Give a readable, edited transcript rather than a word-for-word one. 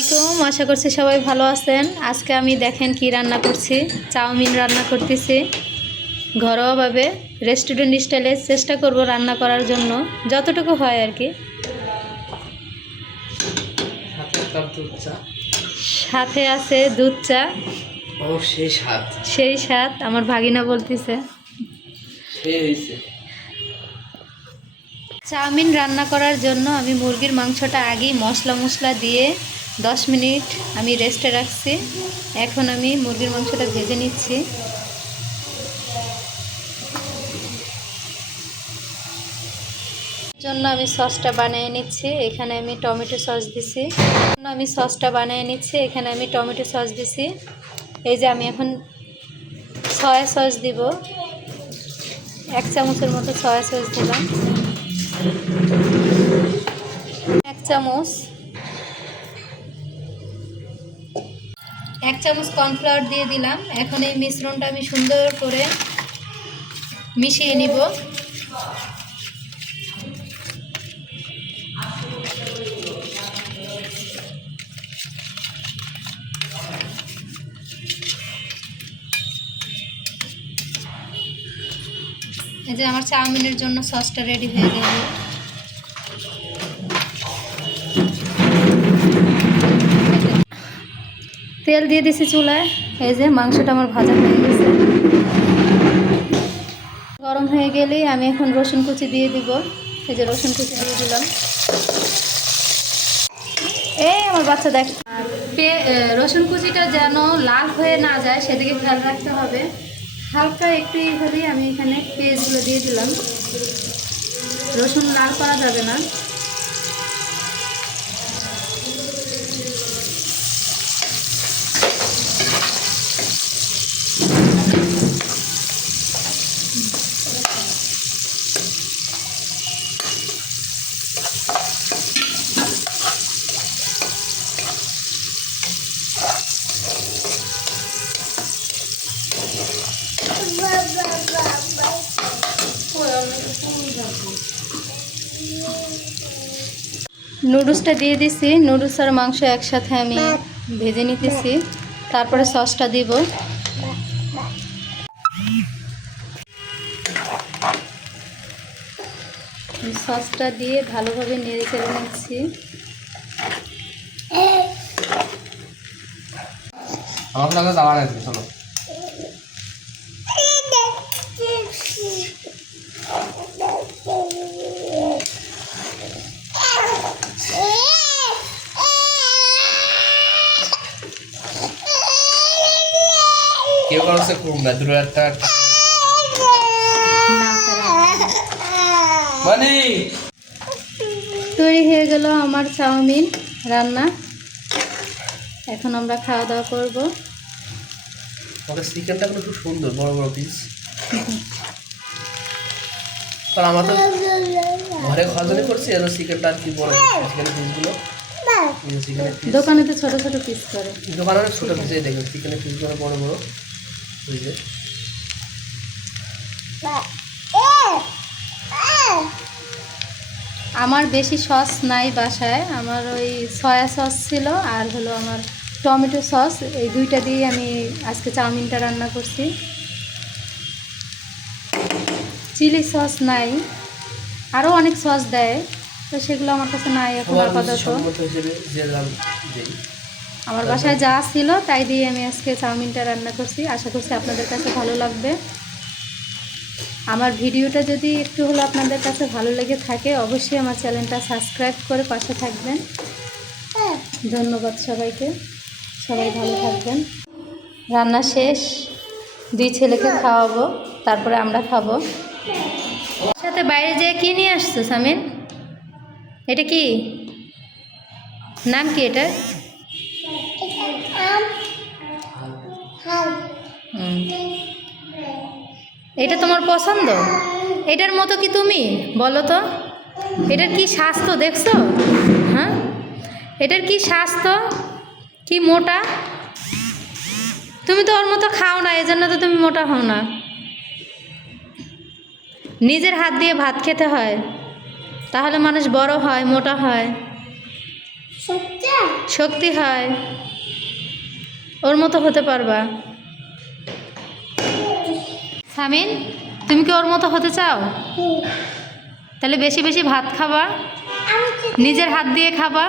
আলাইকুম, আশা করছি সবাই ভালো আছেন। আজকে আমি দেখেন কি রান্না করছি। চাউমিন রান্না করতেছি ঘরোয়াভাবে, রেস্টুরেন্ট স্টাইলে চেষ্টা করব রান্না করার জন্য, যতটুকু হয় আর কি। সাথে আছে দুধ চা। ও সেই স্বাদ, সেই স্বাদ আমার ভাগিনা বলতেছে। চাউমিন রান্না করার জন্য আমি মুরগির মাংসটা আগেই মশলা দিয়ে 10 মিনিট আমি রেস্টে রাখছি। এখন আমি মুরগির মাংসটা ভেজে নিচ্ছি। জন্য আমি সসটা বানিয়ে নিচ্ছি। এখানে আমি টমেটো সস দিছি। এই যে আমি এখন সয়া সস দিব, 1 চামচের মতো সয়া সস দিলাম। 1 চামচ কর্নফ্লাওয়ার দিয়ে দিলাম। এখন এই মিশ্রণটা আমি সুন্দর করে মিশিয়ে নিব। এই যে আমার চাউমিনের জন্য সসটা রেডি হয়ে গেল। তেল দিয়ে দিছি চুলায়। এই যে মাংসটা আমার ভাজা হয়ে গেছে। গরম হয়ে গেলেই আমি এখন রসুন কুচি দিয়ে দিব। এই যে রসুন কুচি দিয়ে দিলাম। এই আমার বাচ্চা দেখ, রসুন কুচিটা যেন লাল হয়ে না যায় সেদিকে খেয়াল রাখতে হবে। হালকা একটু এইভাবেই আমি এখানে পেঁয়াজগুলো দিয়ে দিলাম। রসুন লাল করা যাবে না। নুডলসটা দিয়ে দিছি। নুডলস আর মাংস একসাথে আমি ভেজে নিতেছি। তারপরে সসটা দিব। সসটা দিয়ে ভালোভাবে নেড়ে চেড়ে নিচ্ছি। কেউ করছে কুমড়া দূরে একটা মানে তৈরি হয়ে গেল আমার চাউমিন রান্না। এখন আমরা খাওয়া দাওয়া করব। ওকে চিকেনটা কিন্তু খুব সুন্দর, বড় বড় পিস। কারণ আমরা তো ঘরে খাওয়া করছি, আর চিকেনটা আর কি বড় চিকেনের পিসগুলো। দোকানে তো ছোট ছোট পিস করে, দোকানে ছোট পিস। দেখুন চিকেনের পিসগুলো বড় বড় বুঝলে। আমার বেশি সস নাই বাসায়। আমার ওই সয়া সস ছিল আর হলো আমার টমেটো সস, এই দুইটা দিয়ে আমি আজকে চাউমিনটা রান্না করছি। চিলি সস নাই, আরও অনেক সস দেয়, তো সেগুলো আমার কাছে নাই এখন আপাতত। আমার বাসায় যা ছিল তাই দিয়ে আমি আজকে চাউমিনটা রান্না করছি। আশা করছি আপনাদের কাছে ভালো লাগবে। আমার ভিডিওটা যদি একটু হলো আপনাদের কাছে ভালো লেগে থাকে, অবশ্যই আমার চ্যানেলটা সাবস্ক্রাইব করে পাশে থাকবেন। ধন্যবাদ সবাইকে, সবাই ভালো থাকবেন। রান্না শেষ, 2 ছেলেকে খাওয়াবো, তারপরে আমরা খাবো। সাথে বাইরে যেয়ে কী নিয়ে আসছো সামিন? এটা কি নাম, কি এটা? এটা তোমার পছন্দ? এটার মতো কি তুমি বলো তো? এটার কি স্বাস্থ্য দেখছো? হ্যাঁ, এটার কি স্বাস্থ্য, কি মোটা। তুমি তো ওর মতো খাও না, এজন্য তো তুমি মোটা হও না। নিজের হাত দিয়ে ভাত খেতে হয়, তাহলে মানুষ বড় হয়, মোটা হয়। শক্তি হয়, ওর মতো হতে পারবা। সামিন, তুমি কি ওর মতো হতে চাও? তাহলে বেশি বেশি ভাত খাবা, নিজের হাত দিয়ে খাবা।